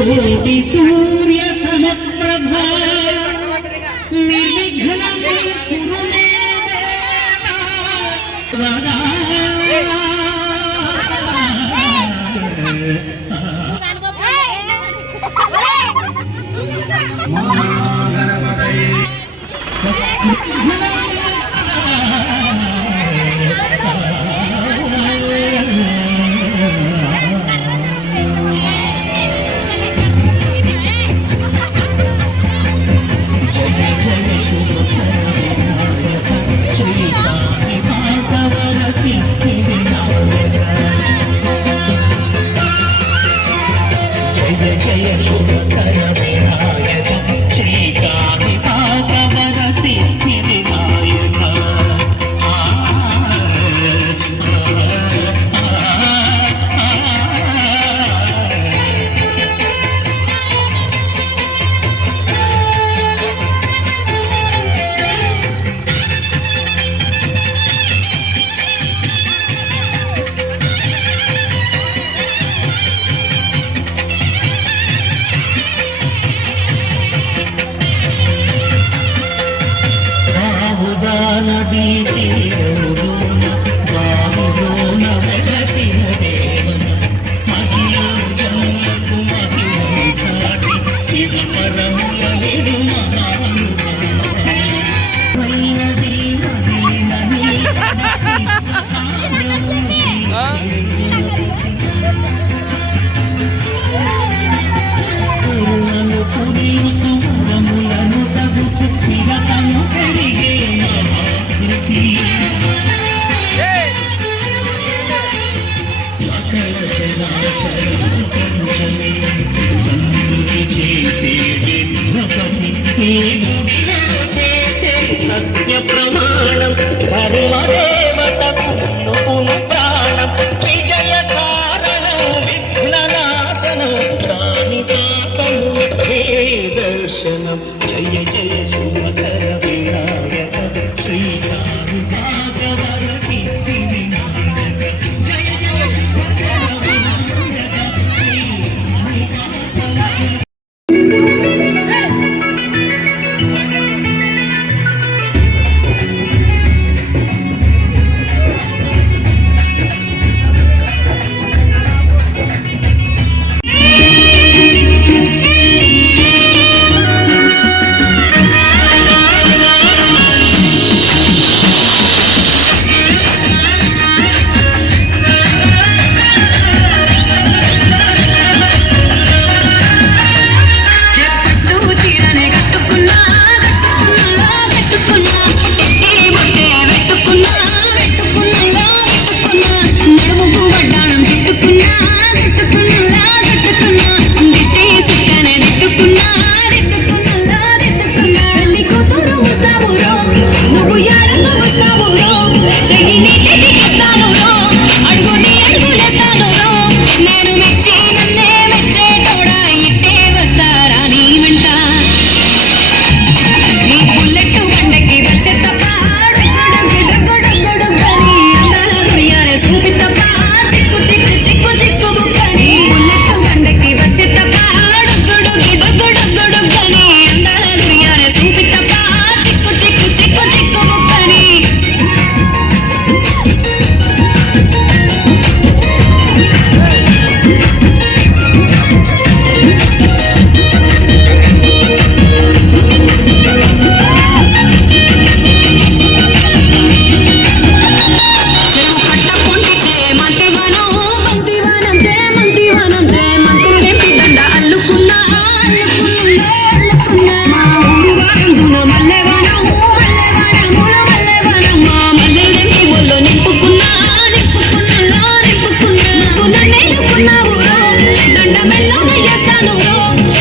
కోటి సూర్య సమప్రభా నిర్విఘ్నం కురు మే దేవా నదీ తీరములోన వాగులోన వెలసిన దేవన మహిళ జన్మకు మహిళ చాటి ఇవ పరముల నిడు మహానుభావైనది మదిలిన పూర్ణను కుడిచు పురములను సగుచు నిరతము పెరిగే సకల చరాచరపంచమే సంతుతి చేసే విఘ్నపతి ఏ గుడిలో చేసే సత్య ప్రమాణం ధర్మదేవతకు ప్రాణం విజయ కారణం విఘ్ననాశనం దాని పాపము హే దర్శనం జయ జయ శుభకర వినాయక శ్రీరామ భాగవత సిద్ధి వినాయక జయ జయ శుభకర వినాయక శ్రీరామ భాగవత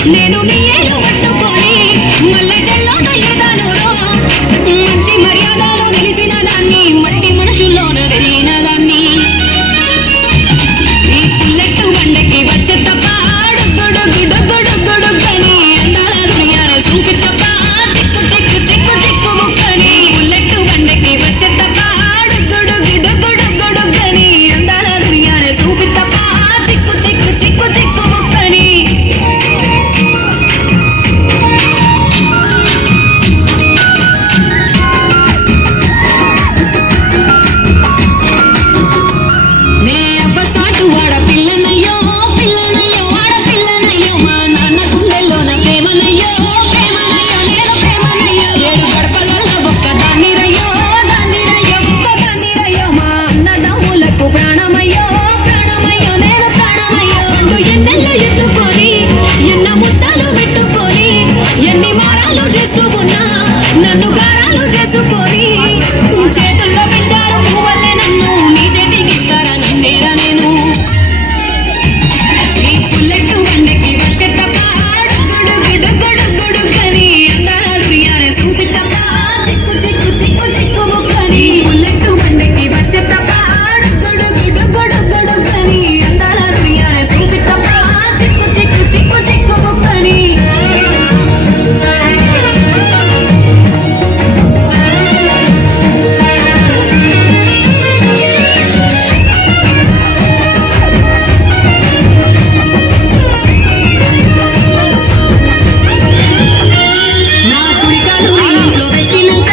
నేను నీ ఏలు పట్టుకొని మల్లె చెల్లోన ఎదాను మంచి మర్యాదలు తెలిసిన దాన్ని మట్టి మనుషుల్లోన పెరిగిన దాన్ని ఈ పుల్లెట్టు బండకి వచ్చే తప్ప డొగ్గుడుగ్గుడుగ్గుడుగ్గుడుగ్గని అందాల దునియాల సూపి తప్ప చిక్కు చిక్కు చిక్కు చిక్కు ముక్కని పుల్లెట్టు బండకి వచ్చే తప్ప డొగ్గుడుగ్గుడుగ్గుడుగ్గుడుగ్గని అందాల దునియాల సూపి తప్ప చిక్కు చిక్కు చిక్కు చిక్కు ముక్కని ఎన్ని మారాలు చేస్తూ ఉన్నా నన్ను గారాలు చేసుకొని చేతుల్లో పెంచారు పువ్వల్లే నన్ను నీ చేతికి ఇస్తారా నన్నేరా నేను ఈ పుల్లెట్టు బండకి వచ్చే తప్ప గొడుగని అందాల దుర్యానే సూచి తప్ప చిక్కు చిక్కు చిక్కు చిక్కు ముక్కని పుల్లెట్టు బండకి వచ్చే తప్ప గొడుగని అందాల దుర్యానే సూచి తప్ప చిక్కు చిక్కు చిక్కు చిక్కు ముక్కని నా కుడికాలు ఇంట్లో పెట్టినంత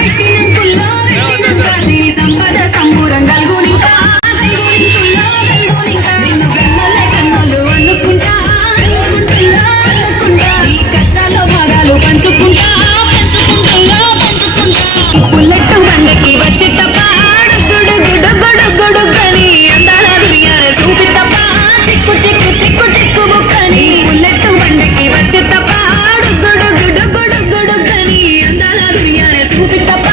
పెట్టినంత సిరి సంపద సంబూరం గల్గునింకా నిన్ను గన్నోళ్ళే కన్నోళ్ళు అనుకుంటా ఈ కష్టాల్లో భాగాలు పంచుకుంటా పుల్లెట్టు బండకి వచ్చే తప్ప గొడుగని అందాల దుర్యానే చూపి తప్ప చిక్కు చిక్కు చిక్కు చిక్కు బుక్కని పుల్లెట్టు బండకి వచ్చే తప్ప గొడుగని అందాల దుర్యానే చూపి తప్ప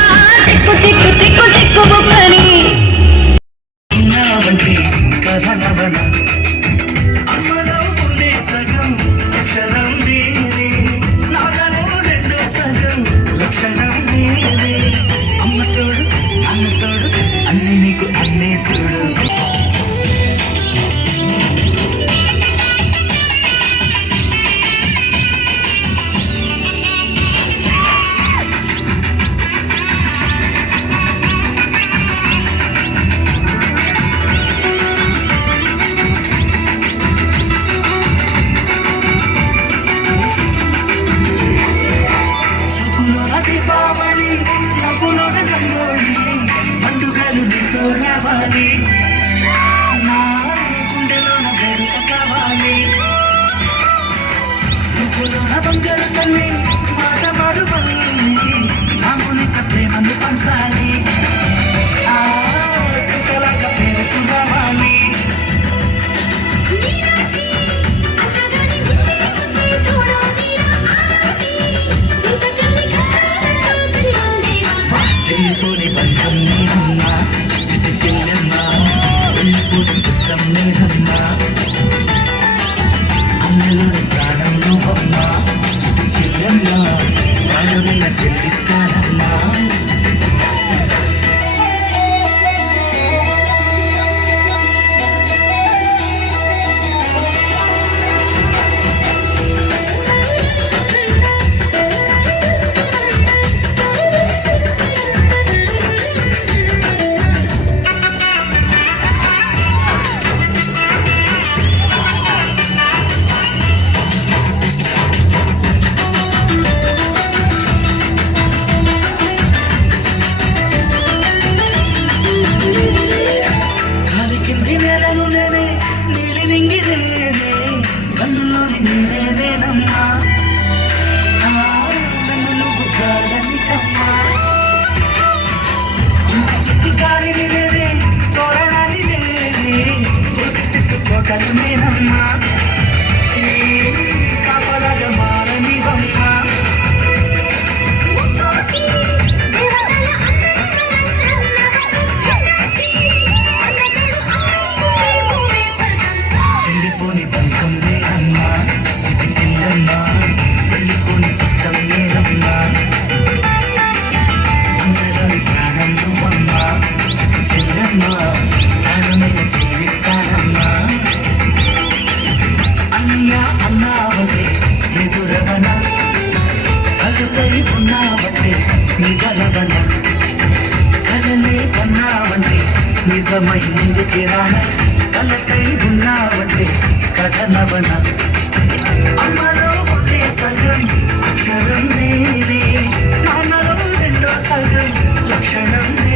చిక్కు చిక్కు చిక్కు చిక్కు బుక్కని నావంటి కథనవన అమ్మలో ఉండే సగం అక్షరం నీది నాగలో రెండో సగం లక్షణం నీది అమ్మ తోడు నాన్న తోడు అన్ని నీకు అన్నీ చూడు చూపులోన దీపావళి నవ్వులోన రంగోళి పండుగలు నీతో రావాలి నా గుండెలోన వేడుక కావాలి రూపులోన బంగారు తల్లి మాట మాడు పల్లి నామునిక ప్రేమను పంచాలి ఆ సుఖలాగా పేరుకు రావాలి చెల్లిపోని బంధం నీరమ్మా సిద్ధి చెల్లెమ్మా వెళ్ళిపోని చిత్తం నీరమ్మా అన్నలోని ప్రాణం నువ్వమ్మా సిద్ధి చెల్లెమ్మా ప్రాణమైన చెల్లిస్తానమ్మా కాలి కింది నేలను నేనే నీలి నింగి నేనే కన్నుల్లోని నీరే నేనమ్మా నన్ను నువ్వు చాలనికమ్మా ఇంటి చుట్టూ గాలిని నేనే తోరణాన్ని నేనే తులసి చెట్టు కోటలు నేనమ్మా నీ కాపలాగా మారనివమ్మా చెల్లిపోని బంధం నేనమ్మా సిద్ధి చెల్లెమ్మా వెళ్ళిపోని చిత్తం నేనమ్మా అందరిలోని ప్రాణం నువ్వమ్మా సిద్ధి చెల్లెమ్మా ప్రాణమైన చెల్లిస్తానమ్మా అన్నయ్య అన్నావంటే ఎదురవన కలుపై ఉన్నావంటే నిగలవన కలలే కన్నావంటే నిజమై ముందుకి రాన కలకై ఉన్నావంటే కథనవన అమ్మలో ఉండే సగం అక్షరం నేనే నాన్నలో రెండో సగం లక్షణం నేనే